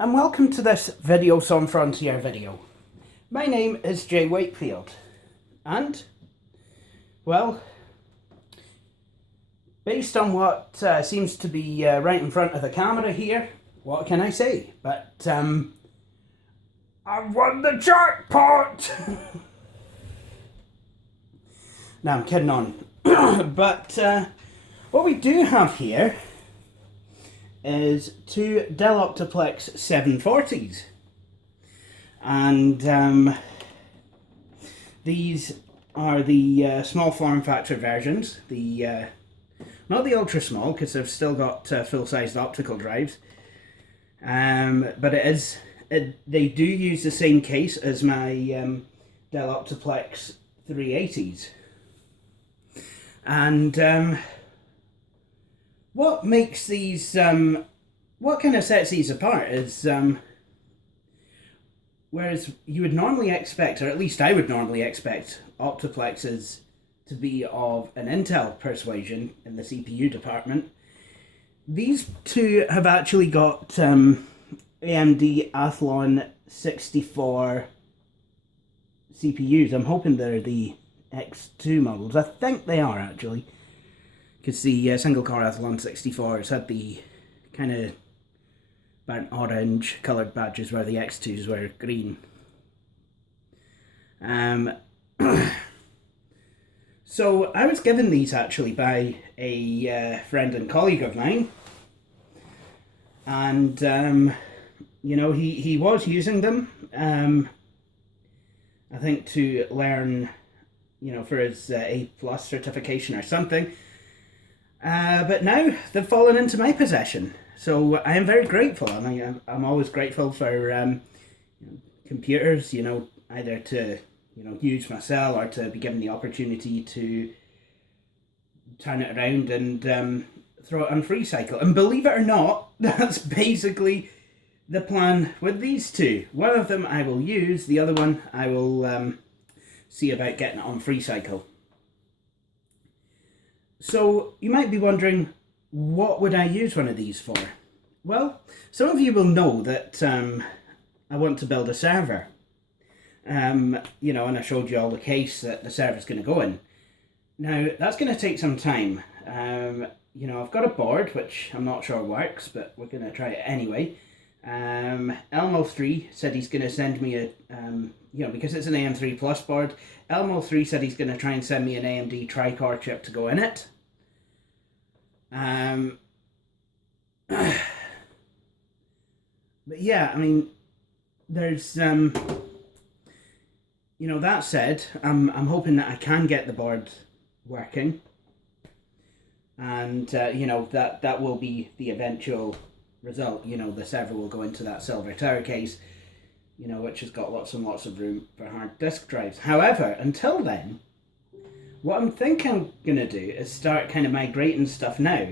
and welcome to this Video Sans Frontier video. My name is Jay Wakefield, and, well, based on what seems to be right in front of the camera here, what can I say? But, I won the jackpot! No, I'm kidding on. But, what we do have here is two Dell Optiplex 740s, and these are the small form factor versions, the not the ultra small because they've still got full-sized optical drives, but they do use the same case as my Dell Optiplex 380s, and what makes these, what kind of sets these apart is, whereas you would normally expect, or at least I would normally expect, Optiplexes to be of an Intel persuasion in the CPU department, these two have actually got AMD Athlon 64 CPUs. I'm hoping they're the X2 models. I think they are, actually. Because the single core Athlon 64 has had the kind of burnt orange coloured badges where the X2s were green. So I was given these actually by a friend and colleague of mine, and you know, he was using them, I think to learn, you know, for his A+ certification or something. But now they've fallen into my possession, so I am very grateful. I mean, I'm always grateful for computers, you know, either to use myself or to be given the opportunity to turn it around and throw it on free cycle. And believe it or not, that's basically the plan with these two. One of them I will use, the other one I will see about getting it on free cycle. So you might be wondering, what would I use one of these for? Well, some of you will know that I want to build a server. You know, and I showed you all the case that the server's going to go in. Now, that's going to take some time. You know, I've got a board, which I'm not sure works, but we're going to try it anyway. Elmo3 said he's going to send me a, you know, because it's an AM3 Plus board, Elmo3 said he's going to try and send me an AMD tri-core chip to go in it. But yeah, I mean, there's, you know, that said, I'm hoping that I can get the board working. And, you know, that will be the eventual result. You know, the server will go into that silver tower case, you know, which has got lots and lots of room for hard disk drives. However, until then, what I'm thinking I'm going to do is start kind of migrating stuff now.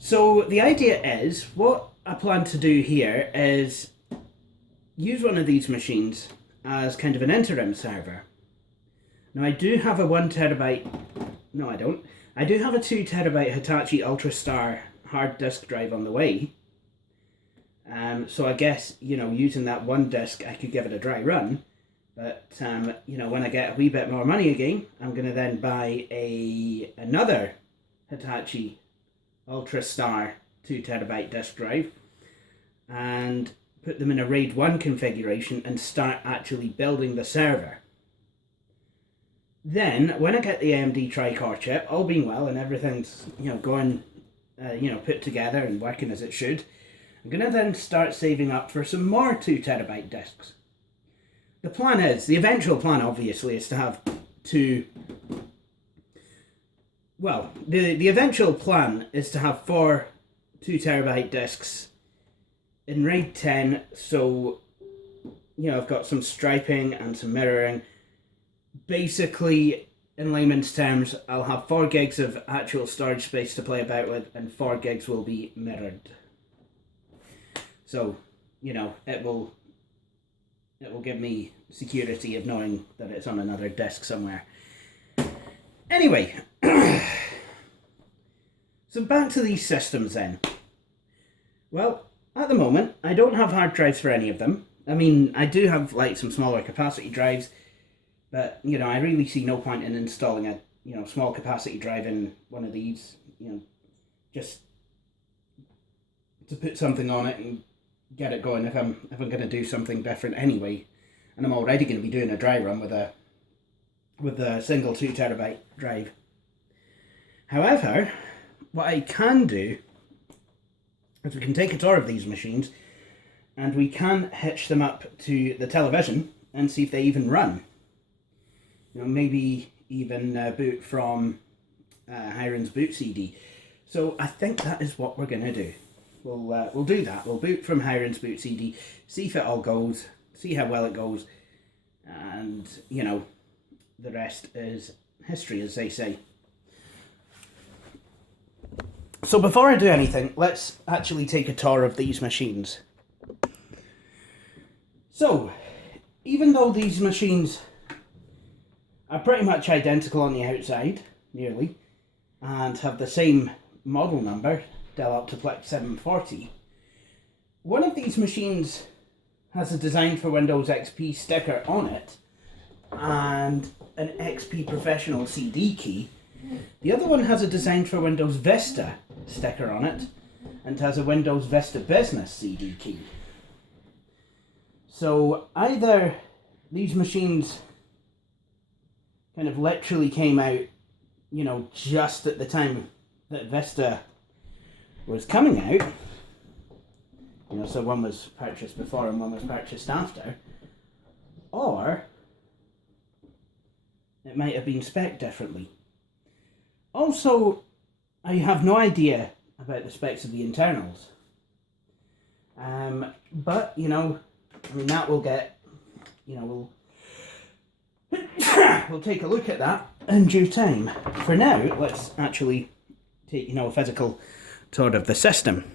So the idea is, what I plan to do here is use one of these machines as kind of an interim server. Now I do have a 1 terabyte, no I don't, I do have a 2 terabyte Hitachi UltraStar hard disk drive on the way. So I guess, you know, using that one disk I could give it a dry run, but you know, when I get a wee bit more money again, I'm going to then buy another Hitachi UltraStar 2 terabyte disk drive and put them in a RAID 1 configuration and start actually building the server. Then, when I get the AMD tri-core chip, all being well and everything's, you know, going, you know, put together and working as it should, I'm going to then start saving up for some more 2 terabyte disks. The plan is, the eventual plan obviously is to have two, well, the eventual plan is to have 4 2 terabyte disks in RAID 10, so, you know, I've got some striping and some mirroring. Basically, in layman's terms, I'll have 4 gigs of actual storage space to play about with, and 4 gigs will be mirrored. So, you know, it will give me security of knowing that it's on another disk somewhere. Anyway, so back to these systems then. Well, at the moment, I don't have hard drives for any of them. I mean, I do have like some smaller capacity drives, but you know, I really see no point in installing a small capacity drive in one of these. You know, just to put something on it and get it going if I'm going to do something different anyway, and I'm already going to be doing a dry run with a single 2 terabyte drive. However, what I can do is we can take a tour of these machines and we can hitch them up to the television and see if they even run. You know, maybe even boot from Hiren's boot CD. So I think that is what we're going to do. We'll do that. We'll boot from Hiren's boot CD, see if it all goes, see how well it goes, and you know, the rest is history, as they say. So before I do anything, let's actually take a tour of these machines. So, even though these machines are pretty much identical on the outside, nearly, and have the same model number, Dell Optiplex 740, one of these machines has a Design for Windows XP sticker on it, and an XP Professional CD key. The other one has a Design for Windows Vista sticker on it, and has a Windows Vista Business CD key. So either these machines kind of literally came out, you know, just at the time that Vista was coming out, you know, so one was purchased before and one was purchased after, or it might have been spec'd differently. Also, I have no idea about the specs of the internals. But, you know, I mean, that will get, you know, we'll take a look at that in due time. For now, let's actually take, you know, a physical tour of the system.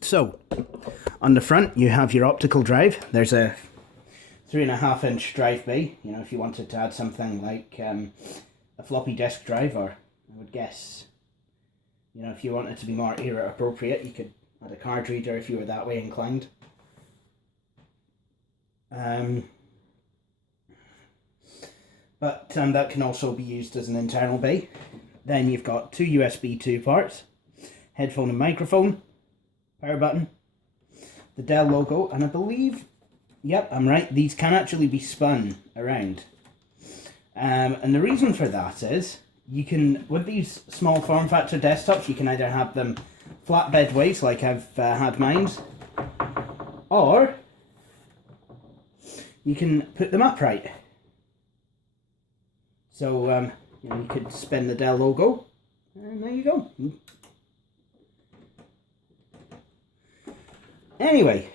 So, on the front, you have your optical drive. There's a 3.5-inch drive bay, you know, if you wanted to add something like a floppy disk drive, or I would guess, you know, if you wanted to be more era appropriate, you could add a card reader if you were that way inclined. But that can also be used as an internal bay. Then you've got 2 USB 2 ports, headphone and microphone, power button, the Dell logo, and I believe, yep, I'm right, these can actually be spun around. And the reason for that is, you can, with these small form factor desktops, you can either have them flatbed ways, like I've had mine, or you can put them upright. So, you know, you could spin the Dell logo, and there you go. Anyway,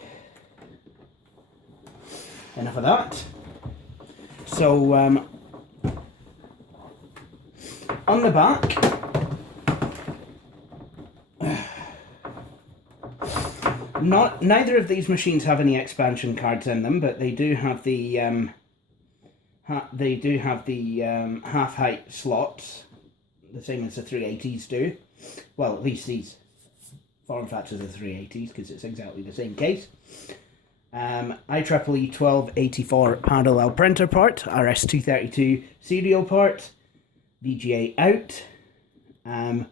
enough of that. So, on the back, neither of these machines have any expansion cards in them, but they do have the half height slots, the same as the 380s do. Well, at least these form factors are 380s, because it's exactly the same case. IEEE 1284 parallel printer port, RS232 serial port, VGA out, 5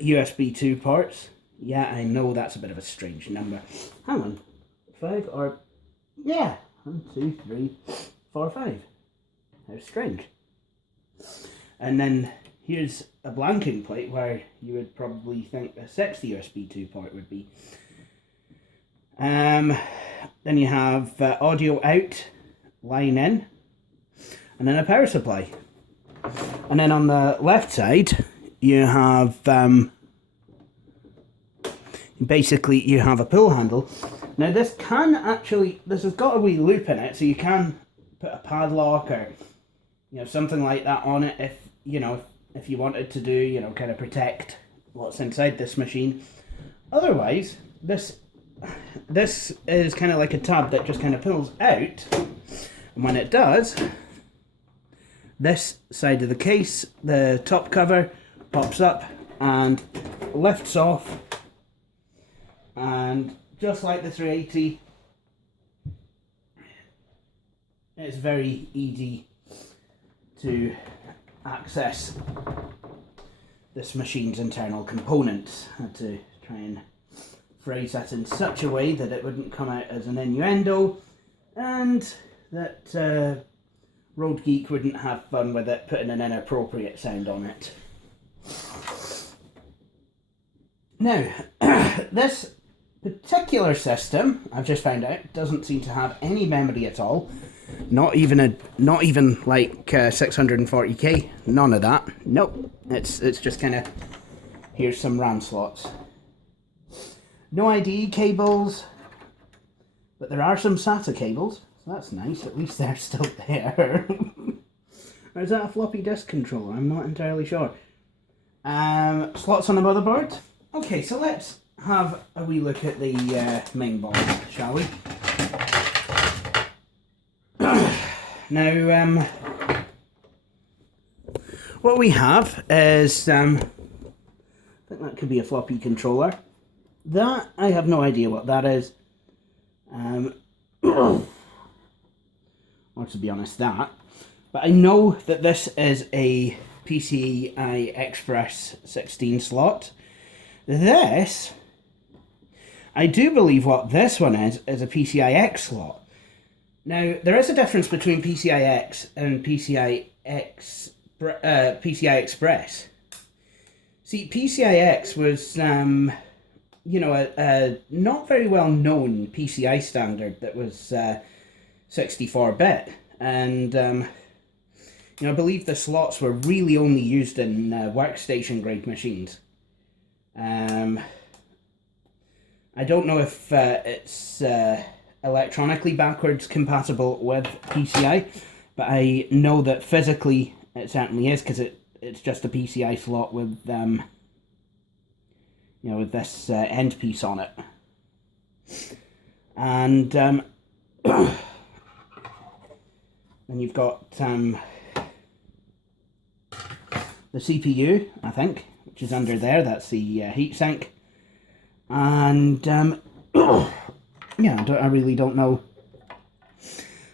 USB 2 ports. Yeah, I know that's a bit of a strange number. Hang on, 5 or, yeah, 1, 2, 3, 4, 5. How strange. And then here's a blanking plate where you would probably think a 6 USB 2 port would be. Then you have audio out, line in, and then a power supply. And then on the left side, you have basically you have a pull handle. Now this can actually, this has got a wee loop in it, so you can put a padlock or, you know, something like that on it if, you know, if you wanted to do, you know, kind of protect what's inside this machine. Otherwise, this is kind of like a tab that just kind of pulls out, and when it does, this side of the case, the top cover, pops up and lifts off, and just like the 380, it's very easy to access this machine's internal components. I had to try and phrase that in such a way that it wouldn't come out as an innuendo, and that Road Geek wouldn't have fun with it putting an inappropriate sound on it. Now, this particular system, I've just found out, doesn't seem to have any memory at all. Not even like 640k. None of that. Nope. It's just kind of, here's some RAM slots. No IDE cables, but there are some SATA cables, so that's nice. At least they're still there. Or is that a floppy disk controller? I'm not entirely sure. Slots on the motherboard. Okay, so let's have a wee look at the main board, shall we? Now, what we have is, I think that could be a floppy controller. That, I have no idea what that is. Or to be honest, that. But I know that this is a PCI Express 16 slot. This, I do believe what this one is a PCI X slot. Now, there is a difference between PCI X and PCI Express. See, PCI X was, you know, a not very well known PCI standard that was 64-bit. And, you know, I believe the slots were really only used in workstation grade machines. I don't know if it's electronically backwards compatible with PCI, but I know that physically it certainly is, because it's just a PCI slot with you know, with this end piece on it. And then you've got the CPU, I think, which is under there. That's the heatsink. And yeah, I really don't know.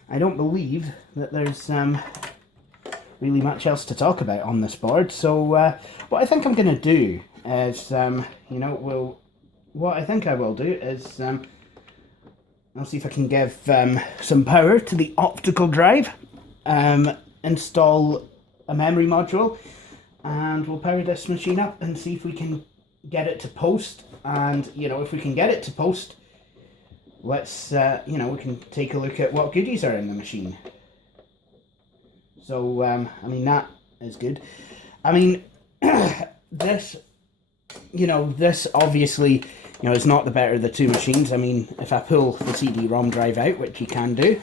I don't believe that there's really much else to talk about on this board. So what I think I'm going to do is, you know, what I think I will do is, I'll see if I can give some power to the optical drive, install a memory module, and we'll power this machine up and see if we can get it to post. And, you know, if we can get it to post, let's, you know, we can take a look at what goodies are in the machine. So, I mean, that is good. I mean, this, you know, this obviously, you know, is not the better of the two machines. I mean, if I pull the CD-ROM drive out, which you can do,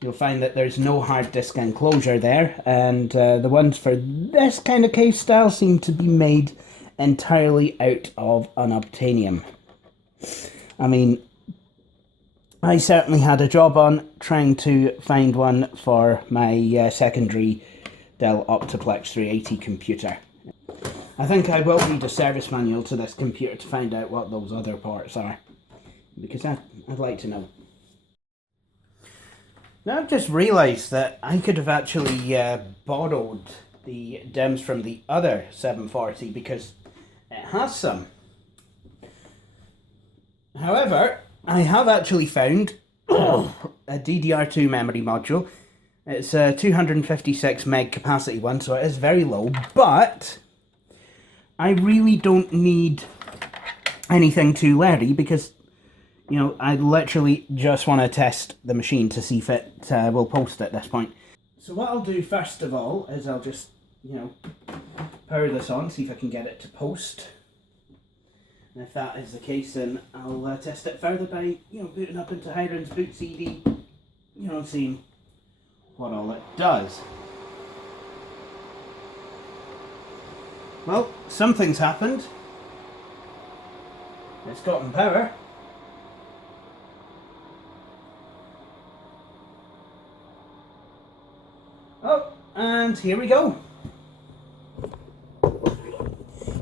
you'll find that there's no hard disk enclosure there, and the ones for this kind of case style seem to be made entirely out of unobtainium. I mean, I certainly had a job on trying to find one for my secondary Dell Optiplex 380 computer. I think I will read a service manual to this computer to find out what those other parts are, because I'd like to know. Now I've just realised that I could have actually borrowed the DIMMs from the other 740, because it has some. However, I have actually found a DDR2 memory module. It's a 256 meg capacity one, so it is very low, but I really don't need anything too larry, because, you know, I literally just want to test the machine to see if it will post at this point. So what I'll do first of all is I'll just, you know, power this on, see if I can get it to post. And if that is the case, then I'll test it further by, you know, booting up into Hiren's boot CD, you know, seeing what all it does. Well, something's happened. It's gotten power. Oh, and here we go.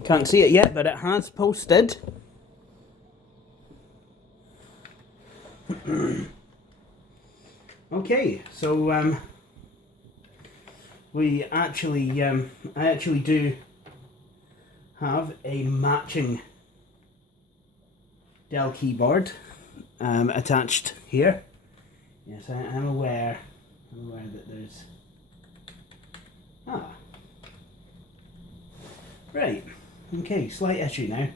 Can't see it yet, but it has posted. Okay, so I actually do have a matching Dell keyboard attached here. Yes, I'm aware that there's... Right, okay, slight issue now.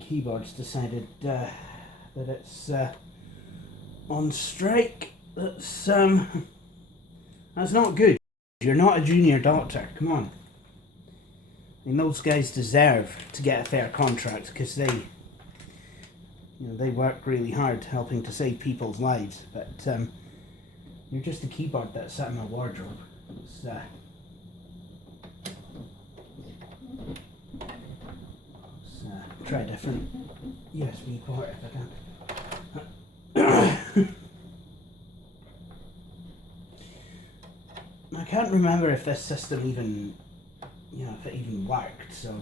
Keyboard's decided that it's on strike. That's not good. You're not a junior doctor, come on. I mean, those guys deserve to get a fair contract because they work really hard helping to save people's lives, but you're just a keyboard that's sat in my wardrobe. Let's try a different USB port if I can. I can't remember if this system even, if it even worked, so...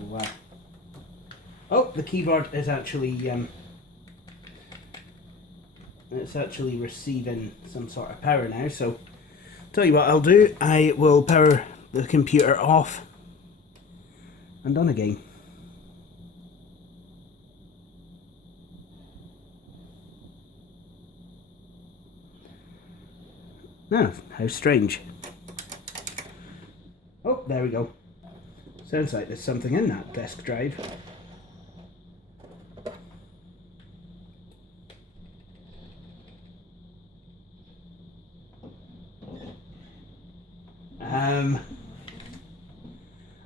Oh, the keyboard is actually... it's actually receiving some sort of power now, so tell you what I'll do, I will power the computer off and on again. Now, how strange. Oh, there we go. Sounds like there's something in that disk drive.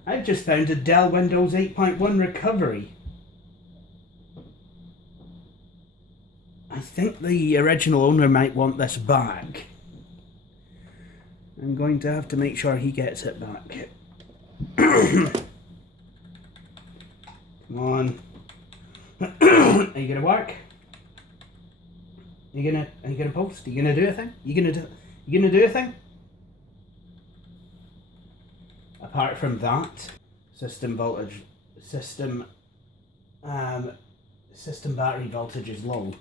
I've just found a Dell Windows 8.1 recovery. I think the original owner might want this back. I'm going to have to make sure he gets it back. Come on. Are you gonna work? Are you gonna post? Are you gonna do a thing? You gonna do a thing? Apart from that, system battery voltage is low.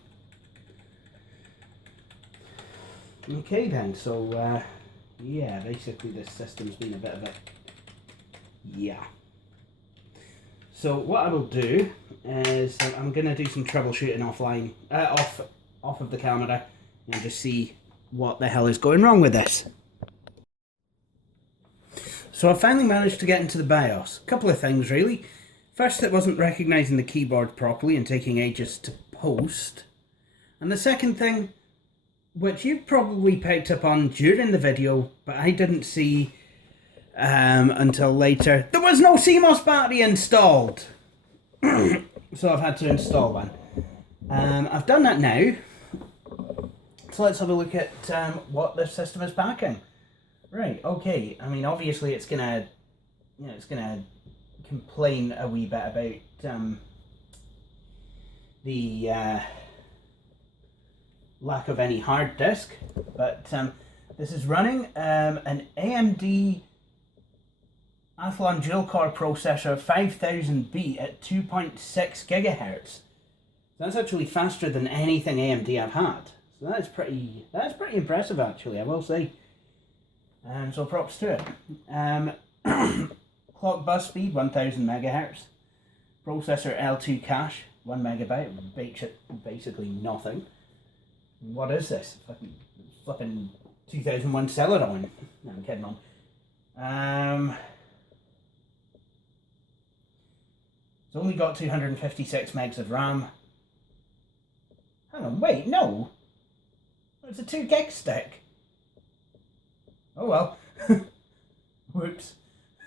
Okay then, so yeah, basically this system's been a bit of a So what I will do is I'm gonna do some troubleshooting offline, off of the camera, and just see what the hell is going wrong with this. So I finally managed to get into the BIOS. A couple of things really. First, it wasn't recognising the keyboard properly and taking ages to post. And the second thing, which you probably picked up on during the video, but I didn't see until later, there was no CMOS battery installed. So I've had to install one. I've done that now. So let's have a look at what this system is packing. Right, okay. I mean, obviously it's gonna complain a wee bit about the lack of any hard disk, but this is running an AMD Athlon dual core processor 5000B at 2.6 gigahertz. That's actually faster than anything AMD I've had. So that's pretty impressive actually, I will say. So props to it. Clock bus speed 1000 megahertz. Processor L2 cache 1 megabyte, basically nothing. What is this? Flipping 2001 Celeron. No, I'm kidding on. It's only got 256 megs of RAM. Hang on, wait, no. It's a 2 gig stick. Oh well. Whoops.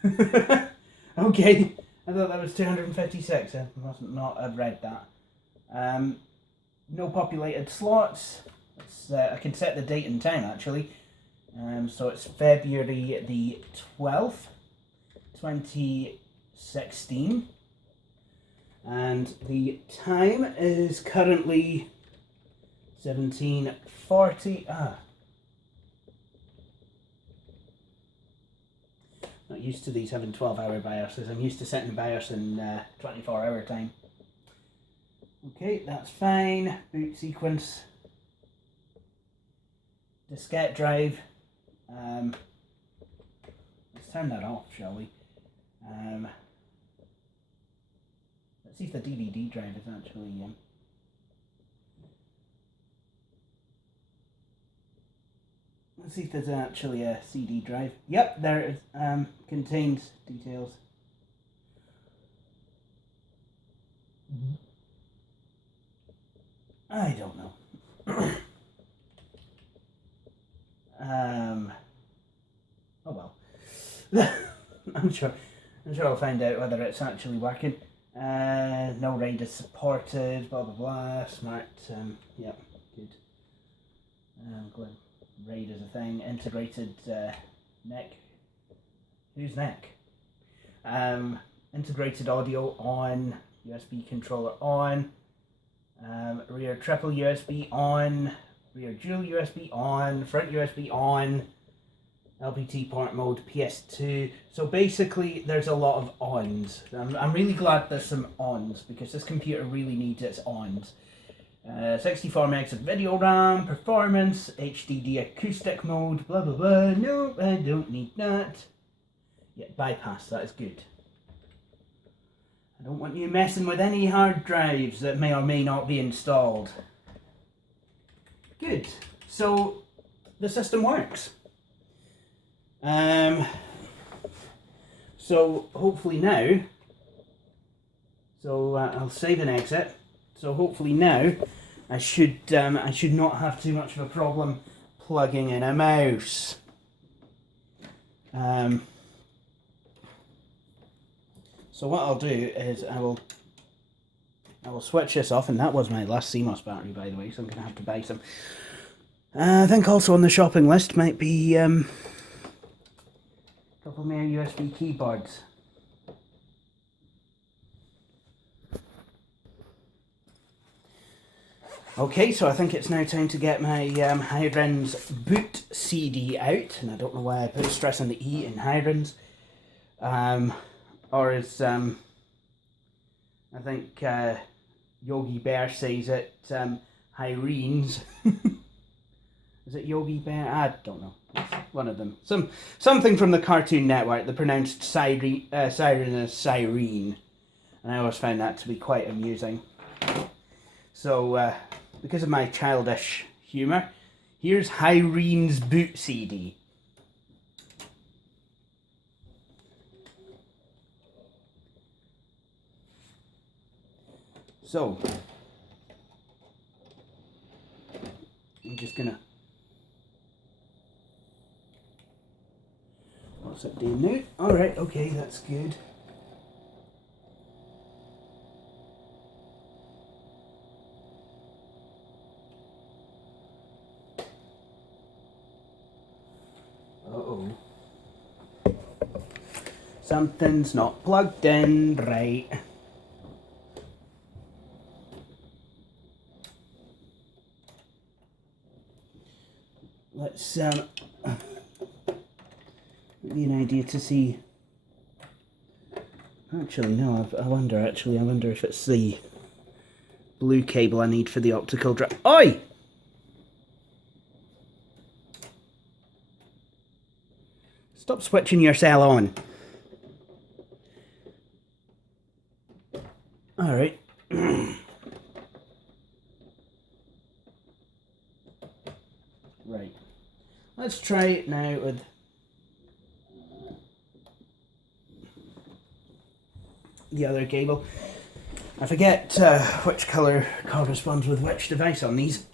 Okay, I thought that was 256. I must not have read that. No populated slots. I can set the date and time actually. So it's February the 12th, 2016. And the time is currently 17:40. Not used to these having 12-hour BIOSes. I'm used to setting BIOS in 24-hour time. Okay, that's fine. Boot sequence. Diskette drive. Let's turn that off, shall we? Let's see if the DVD drive is actually let's see if there's actually a CD drive. Yep, there it is. Contains details. I don't know. Oh well. I'm sure I'll find out whether it's actually working. No RAID is supported, blah blah blah. Smart, yep, good. Glad RAID is a thing. Integrated NIC. Who's NIC? Integrated audio on. USB controller on. Rear triple USB on. Rear dual USB on. Front USB on. LPT port mode PS2. So basically there's a lot of ons. I'm really glad there's some ons because this computer really needs its ons. 64 megs of video RAM, performance, HDD acoustic mode, blah blah blah. No, I don't need that. Yeah, bypass, that is good. I don't want you messing with any hard drives that may or may not be installed. Good. So the system works. So hopefully now, I'll save and exit. So hopefully now I should not have too much of a problem plugging in a mouse. So what I'll do is I will switch this off, and that was my last CMOS battery, by the way, so I'm going to have to buy some. I think also on the shopping list might be a couple more USB keyboards. Okay, so I think it's now time to get my Hiren's boot CD out, and I don't know why I put stress on the E in Hiren's. Or as I think Yogi Bear says it, Hiren's. Is it Yogi Bear? I don't know. It's one of them. Something from the Cartoon Network. The pronounced siren is Siren, and I always found that to be quite amusing. So because of my childish humour, here's Hiren's boot CD. So, I'm just gonna, what's it doing now? Alright, okay, that's good. Uh-oh. Something's not plugged in right. Let's give you an idea to see. Actually, no, I wonder if it's the blue cable I need for the optical drive. Oi! Stop switching your cell on. Alright. Right. Let's try it now with the other cable. I forget which colour corresponds with which device on these.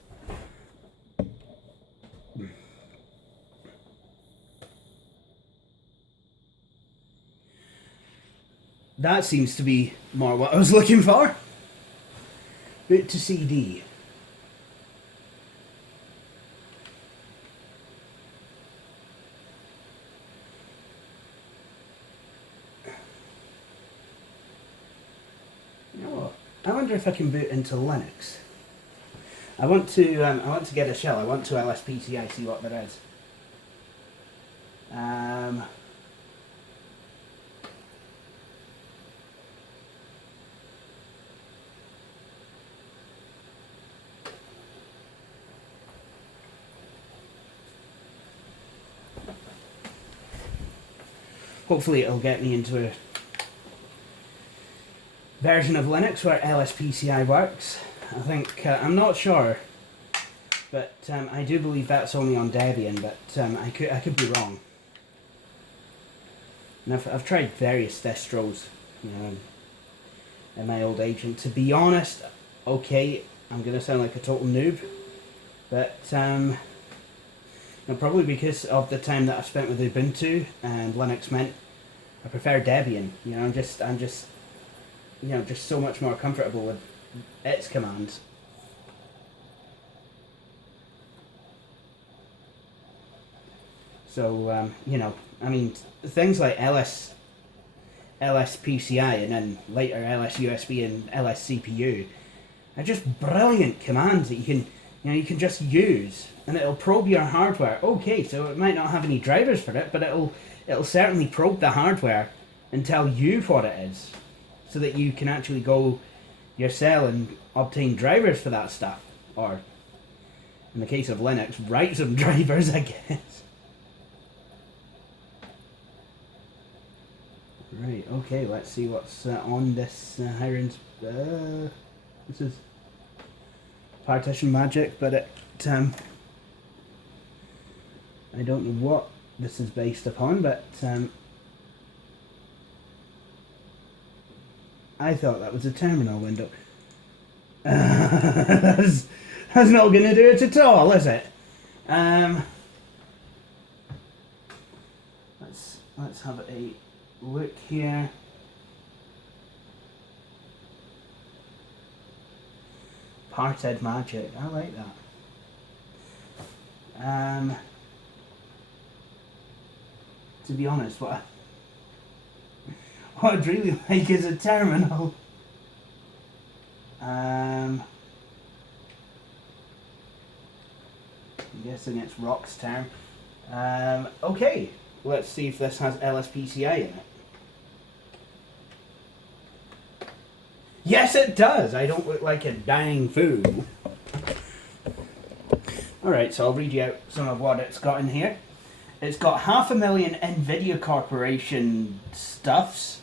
That seems to be more what I was looking for. Boot to CD. I wonder if I can boot into Linux. I want to get a shell. I want to LSPCI, see what there is. hopefully it'll get me into a version of Linux where LSPCI works. I think, I'm not sure, but I do believe that's only on Debian, but I could be wrong. And I've tried various distros, you know, in my old age, and to be honest, okay, I'm going to sound like a total noob, but you know, probably because of the time that I've spent with Ubuntu and Linux Mint, I prefer Debian. You know, I'm just you know, just so much more comfortable with its commands. So you know, I mean, things like LSPCI and then later LSUSB and LSCPU are just brilliant commands that you can just use, and it'll probe your hardware. Okay, so it might not have any drivers for it, but it'll certainly probe the hardware and tell you what it is, so that you can actually go yourself and obtain drivers for that stuff, or in the case of Linux, write some drivers, I guess. Right, okay, let's see what's on this Hiren's. This is partition magic, but it I don't know what this is based upon, but I thought that was a terminal window. That's not going to do it at all, is it? Let's have a look here. Parted magic, I like that. To be honest, what I'd really like is a terminal. I'm guessing it's Rock's term. Okay, let's see if this has LSPCI in it. Yes, it does! I don't look like a dying fool. Alright, so I'll read you out some of what it's got in here. It's got 500,000 NVIDIA Corporation stuffs.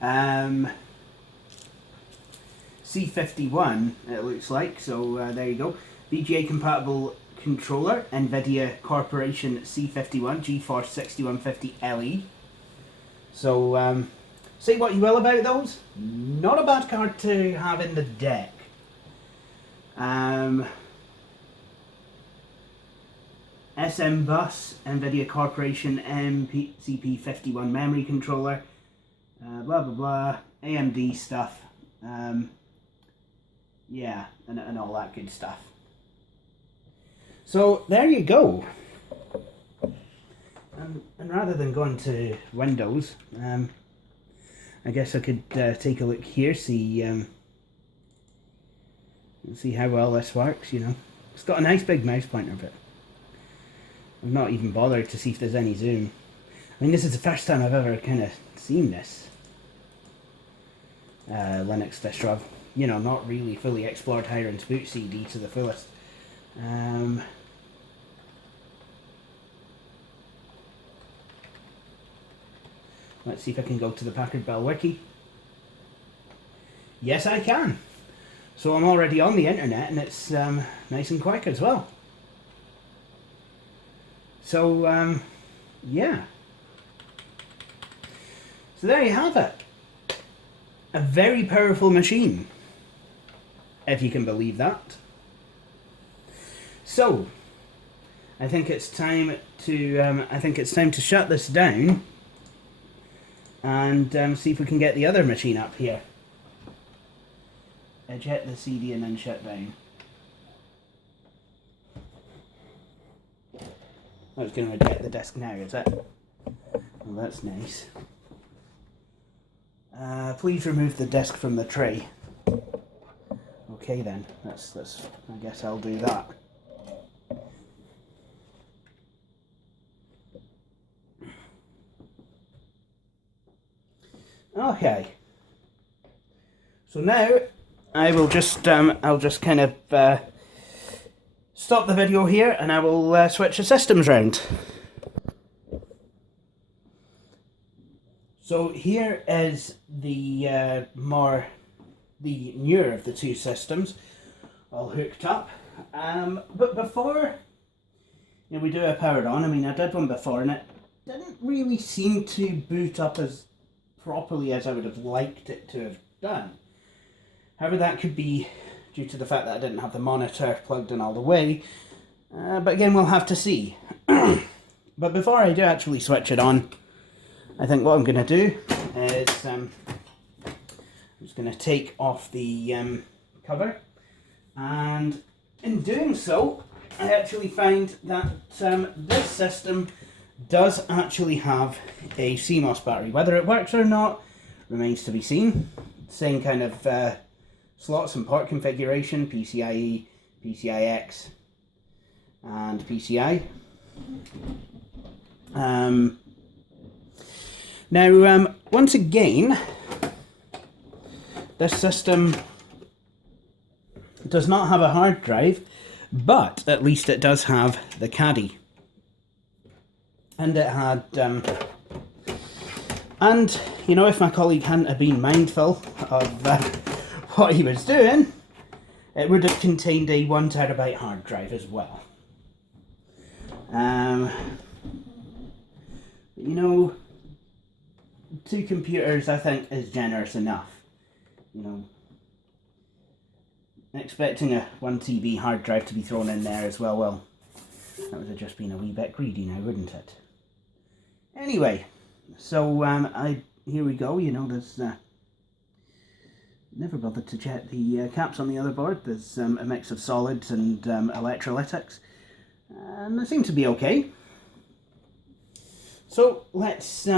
C51, it looks like, so there you go. VGA compatible controller, NVIDIA Corporation C51, GeForce 6150 LE. So, say what you will about those, not a bad card to have in the deck. SM Bus, NVIDIA Corporation MCP51 memory controller, blah blah blah, AMD stuff, yeah, and all that good stuff. So there you go. And rather than going to Windows, I guess I could take a look here, see how well this works. You know, it's got a nice big mouse pointer, but I've not even bothered to see if there's any zoom. I mean, this is the first time I've ever kind of seen this Linux distro. I've, you know, not really fully explored Hiren's boot CD to the fullest. Let's see if I can go to the Packard Bell Wiki. Yes, I can. So I'm already on the internet, and it's nice and quick as well. So, yeah. So there you have it. A very powerful machine, if you can believe that. So, I think it's time to shut this down and see if we can get the other machine up here. Eject the CD and then shut down. I was going to eject the disk now, is it? Well, that's nice. Please remove the disk from the tray. Okay then, that's I guess I'll do that. Okay. So now I will just I'll just kind of stop the video here, and I will switch the systems round. So here is the the newer of the two systems, all hooked up. But before we do a powered on, I mean, I did one before and it didn't really seem to boot up as properly as I would have liked it to have done. However, that could be due to the fact that I didn't have the monitor plugged in all the way. But again, we'll have to see. But before I do actually switch it on, I think what I'm going to do is I'm just going to take off the cover, and in doing so I actually find that this system does actually have a CMOS battery. Whether it works or not remains to be seen. Same kind of slots and port configuration, PCIe, PCIX and PCI. Now, once again, this system does not have a hard drive, but at least it does have the caddy. And it had, and you know, if my colleague hadn't have been mindful of what he was doing, it would have contained a 1 terabyte hard drive as well. You know, 2 computers I think is generous enough. You know, expecting a 1 TB hard drive to be thrown in there as well, that would have just been a wee bit greedy now, wouldn't it? Anyway, so here we go. You know, there's never bothered to check the caps on the other board. There's a mix of solids and electrolytics, and they seem to be okay. So let's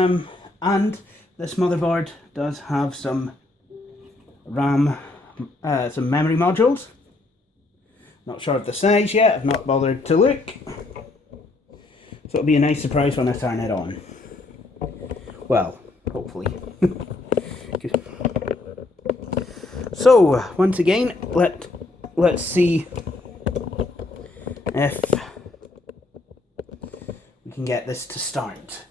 and this motherboard does have some RAM, some memory modules. Not sure of the size yet. I've not bothered to look. So it'll be a nice surprise when I turn it on. Well, hopefully. So once again, let's see if we can get this to start.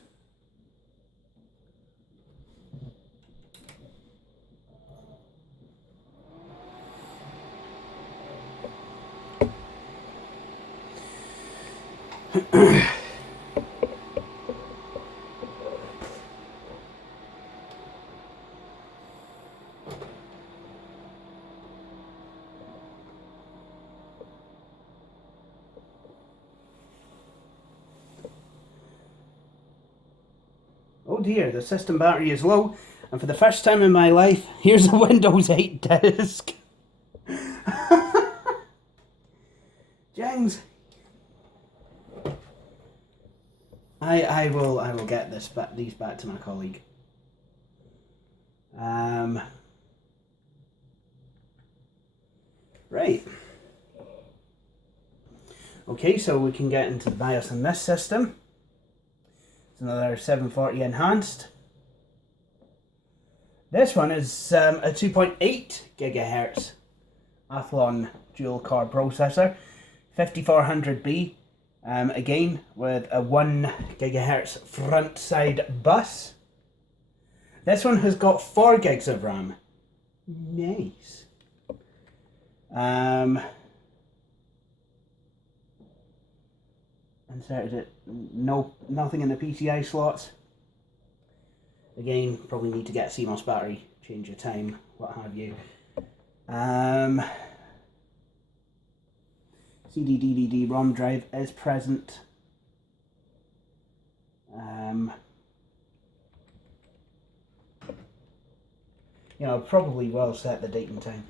Oh dear, the system battery is low, and for the first time in my life, here's a Windows 8 disk. James, I will get these back to my colleague. Right. Okay, so we can get into the BIOS in this system. It's another 740 enhanced. This one is a 2.8 gigahertz Athlon dual core processor, 5400B, again with a 1 gigahertz front side bus. This one has got 4 gigs of RAM. Nice. Inserted it. Nothing in the PCI slots. Again, probably need to get a CMOS battery, change your time, what have you. CD/DVD ROM drive is present. You know, probably will set the date and time.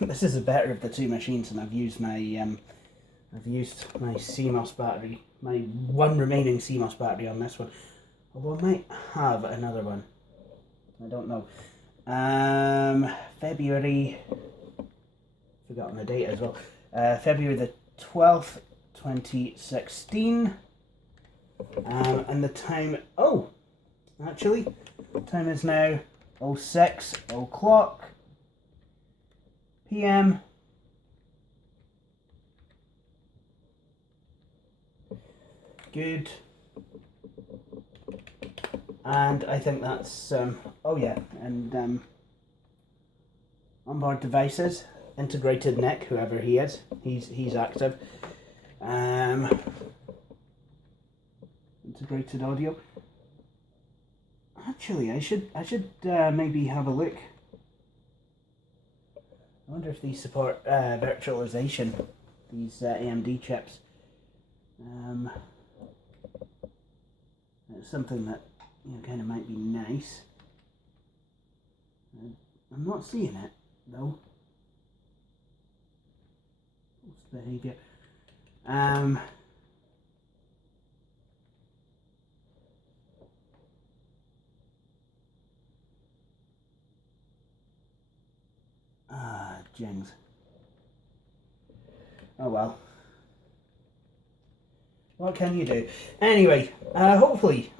This is the better of the two machines, and I've used my CMOS battery, my one remaining CMOS battery on this one. Although I might have another one. I don't know. February, forgotten the date as well. February the 12th, 2016. And the time, actually, the time is now 06 o'clock PM. Good. And I think that's, oh yeah, and onboard devices, integrated NIC, whoever he is, he's active. Integrated audio. Actually, I should maybe have a look. I wonder if these support virtualization, these AMD chips. It's something that, you know, kind of might be nice. I'm not seeing it though. What's the behavior? Jings. Oh well. What can you do? Anyway, hopefully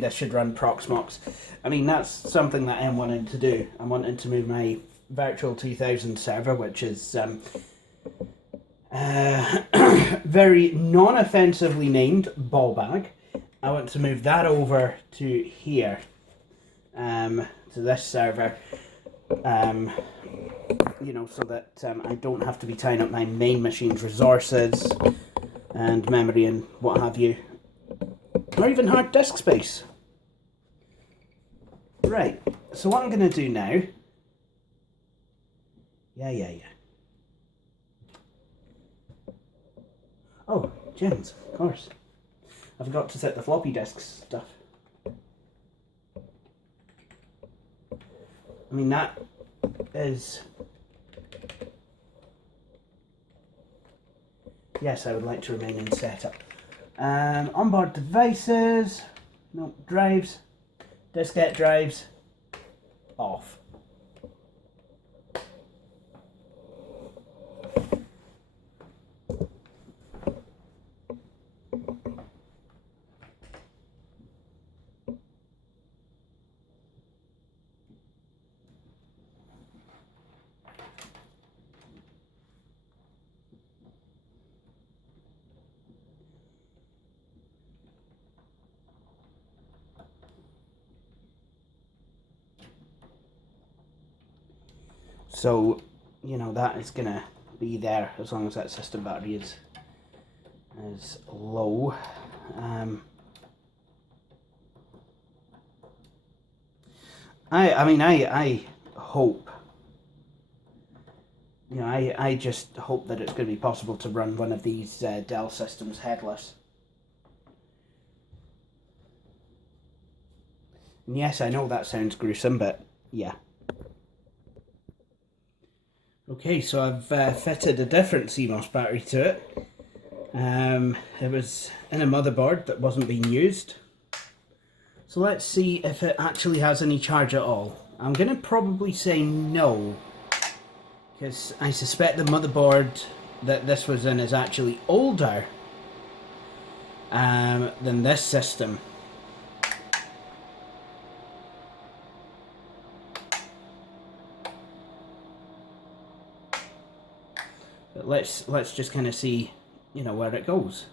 this should run Proxmox. I mean, that's something that I'm wanting to do. I'm wanting to move my Virtual 2000 server, which is very non-offensively named Ballbag. I want to move that over to here, to this server, you know, so that I don't have to be tying up my main machine's resources and memory and what have you, or even hard disk space. Right, so what I'm going to do now, oh, gems, of course. I forgot to set the floppy disk stuff. I mean, that is... Yes, I would like to remain in setup. Onboard devices, no, drives, diskette drives, off. So, you know, that is gonna be there as long as that system battery is low. I mean, I hope, you know, I just hope that it's going to be possible to run one of these Dell systems headless. And yes, I know that sounds gruesome, but yeah. Okay, so I've fitted a different CMOS battery to it. It was in a motherboard that wasn't being used. So let's see if it actually has any charge at all. I'm going to probably say no, because I suspect the motherboard that this was in is actually older than this system. But let's just kind of see, you know, where it goes.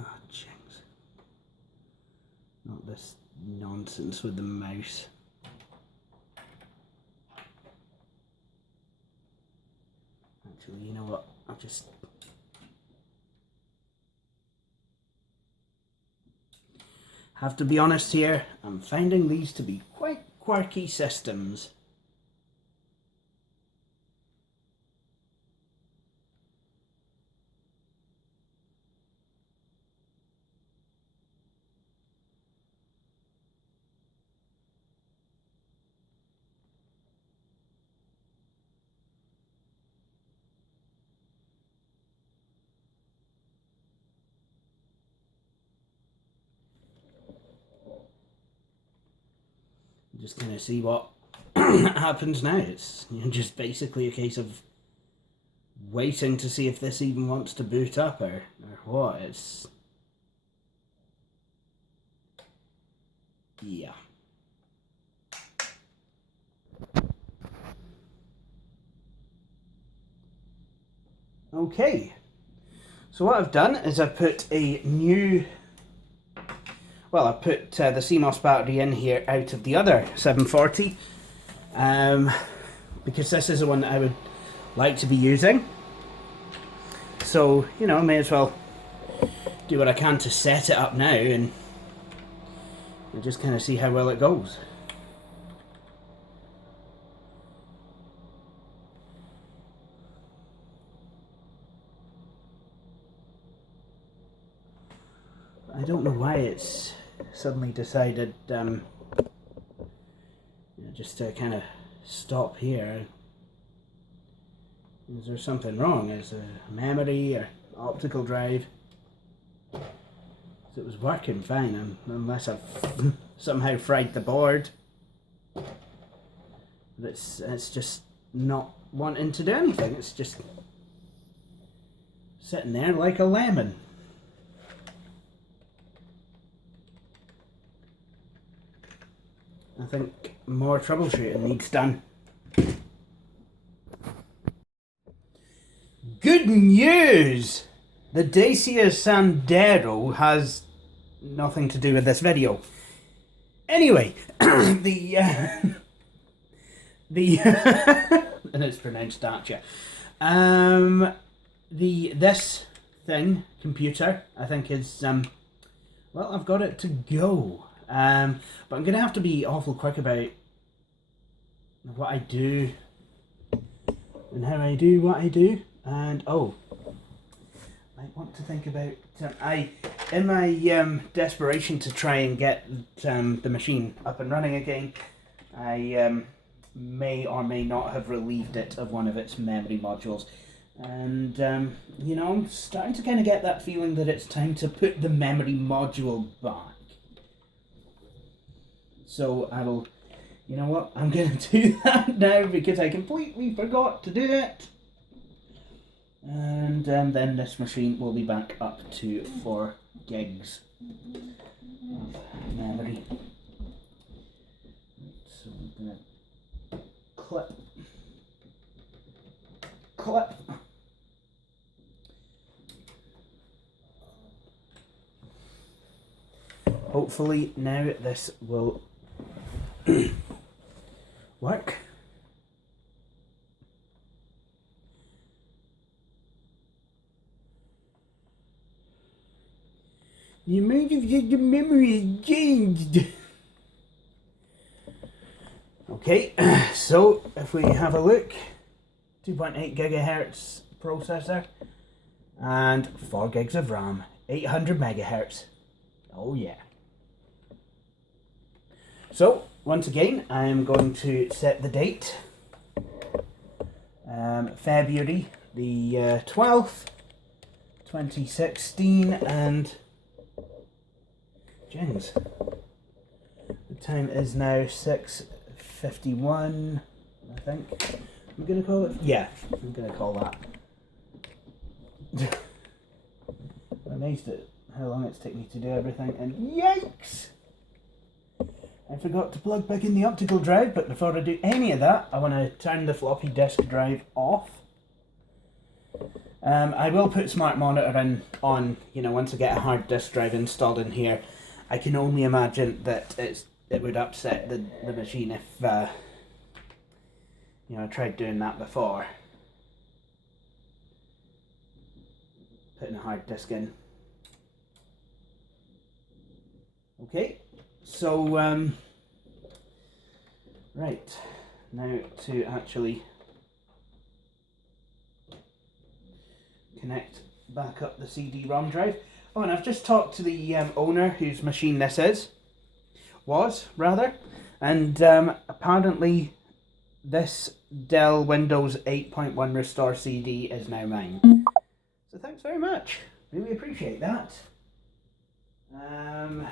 Oh, jinx. Not this nonsense with the mouse. Actually, you know what? I'll just... have to be honest here, I'm finding these to be quite quirky systems. Just kind of see what happens now. It's, you know, just basically a case of waiting to see if this even wants to boot up or what. It's... yeah. Okay, so what I've done is I've put a new, well, I've put the CMOS battery in here out of the other 740, because this is the one that I would like to be using. So, you know, I may as well do what I can to set it up now and we'll just kind of see how well it goes. I don't know why it's suddenly decided just to kind of stop here. Is there something wrong? Is there a memory or optical drive? It was working fine, unless I've somehow fried the board. But it's just not wanting to do anything. It's just sitting there like a lemon. I think more troubleshooting needs done. Good news! The Dacia Sandero has nothing to do with this video. Anyway, the and it's pronounced Dacia. This thing, computer, I think is well, I've got it to go. But I'm gonna have to be awful quick about what I do and how I do what I do. And oh, I want to think about in my desperation to try and get the machine up and running again, I may or may not have relieved it of one of its memory modules. And you know, I'm starting to kind of get that feeling that it's time to put the memory module back. So I will, you know what, I'm going to do that now because I completely forgot to do it. And then this machine will be back up to 4 gigs of memory. So I'm going to clip. Hopefully now this will work. The amount of the memory has changed. Okay, so if we have a look, 2.8 gigahertz processor and 4 gigs of RAM, 800 megahertz. Oh yeah. So once again, I am going to set the date, February the 12th, 2016, and Jens. The time is now 6:51, I think. I'm gonna call it. Yeah, I'm gonna call that. I'm amazed at how long it's taken me to do everything, and yikes! I forgot to plug back in the optical drive, but before I do any of that, I want to turn the floppy disk drive off. I will put smart monitor in on, you know, once I get a hard disk drive installed in here. I can only imagine that it would upset the machine if, you know, I tried doing that before. Putting a hard disk in. Okay, so, right, now to actually connect back up the CD-ROM drive. Oh, and I've just talked to the owner whose machine this was, and apparently this Dell Windows 8.1 Restore CD is now mine. So thanks very much, really appreciate that. And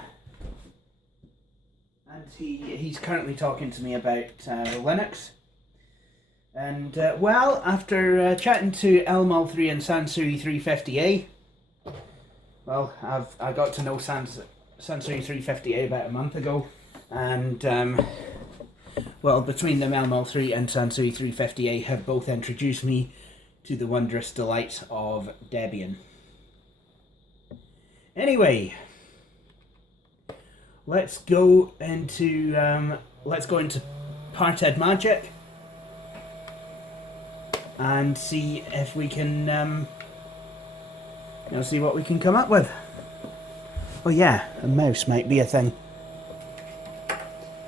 he's currently talking to me about Linux. And well, after chatting to Elmol3 and Sansui 350A, well, I got to know Sansui 350A about a month ago, and well, between the Melmel 3 and Sansui 350A have both introduced me to the wondrous delights of Debian. Anyway, let's go into Parted Magic and see if we can see what we can come up with. Oh yeah, a mouse might be a thing.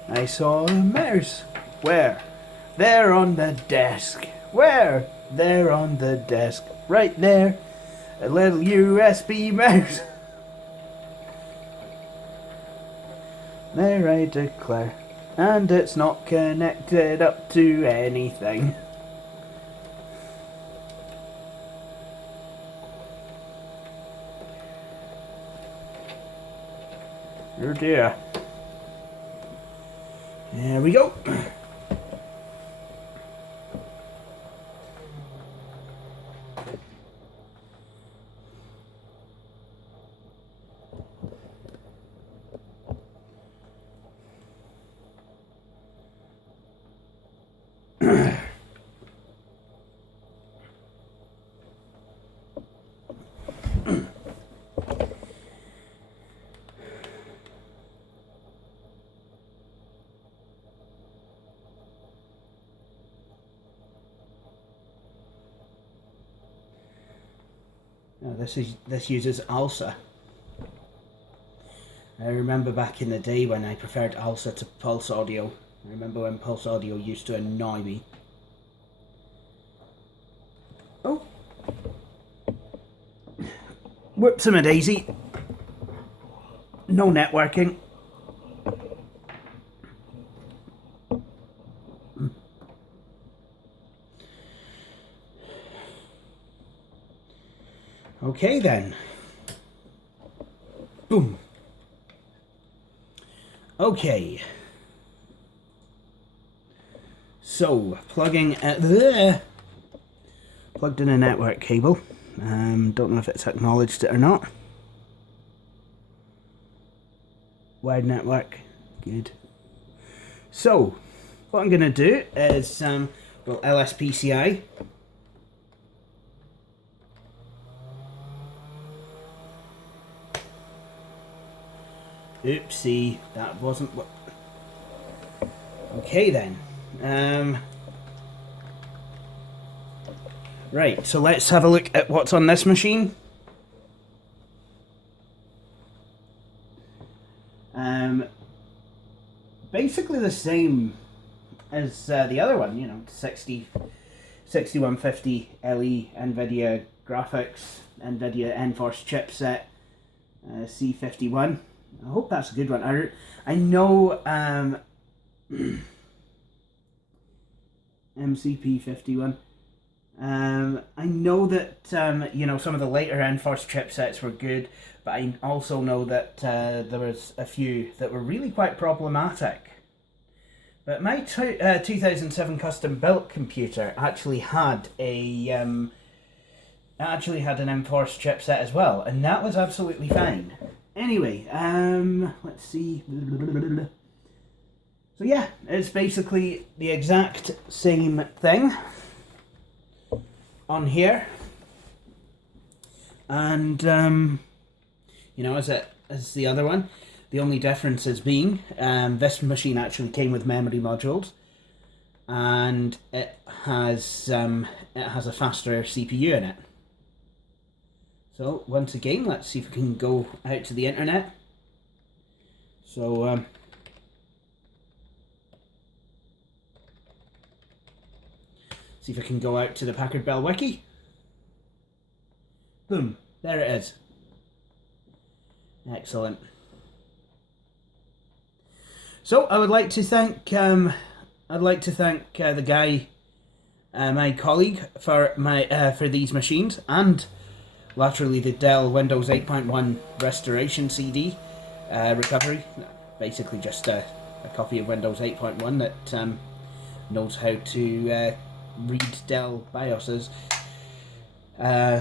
I saw a mouse. Where? There on the desk. Where? There on the desk. Right there. A little USB mouse. There I declare. And it's not connected up to anything. Oh dear. There we go. Now this uses ALSA. I remember back in the day when I preferred ALSA to Pulse Audio. I remember when Pulse Audio used to annoy me. Oh! Whoops-a-daisy. No networking. Okay then. Boom. Okay. So, plugged in a network cable. Don't know if it's acknowledged it or not. Wired network. Good. So, what I'm going to do is, well, LSPCI. Oopsie, that wasn't what... Okay then. Right, so let's have a look at what's on this machine. Basically the same as the other one, you know, 6150 LE NVIDIA graphics, NVIDIA Enforce chipset, C51. I hope that's a good one. I know MCP51. I know that you know, some of the later Enforce chipsets were good, but I also know that there was a few that were really quite problematic. But my 2007 custom built computer actually had an Enforce chipset as well, and that was absolutely fine. Anyway, let's see. So yeah, it's basically the exact same thing on here, and you know, as the other one, the only difference is being this machine actually came with memory modules, and it has a faster CPU in it. So once again, let's see if we can go out to the internet. So see if I can go out to the Packard Bell Wiki. Boom, there it is. Excellent. So I would like to thank the guy, my colleague, for these machines, and laterally the Dell Windows 8.1 restoration CD recovery. Basically just a copy of Windows 8.1 that knows how to read Dell BIOSes.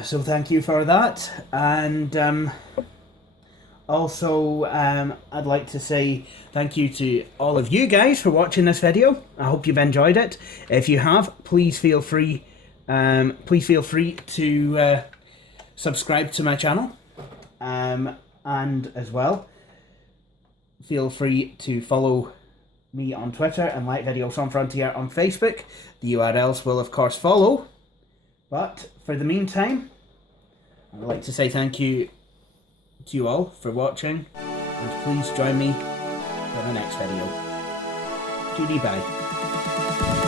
So thank you for that, and Also, I'd like to say thank you to all of you guys for watching this video. I hope you've enjoyed it. If you have, please feel free to subscribe to my channel, and as well, feel free to follow me on Twitter and like Videos on Frontier on Facebook. The URLs will of course follow. But for the meantime, I'd like to say thank you to you all for watching, and please join me for the next video. GD bye.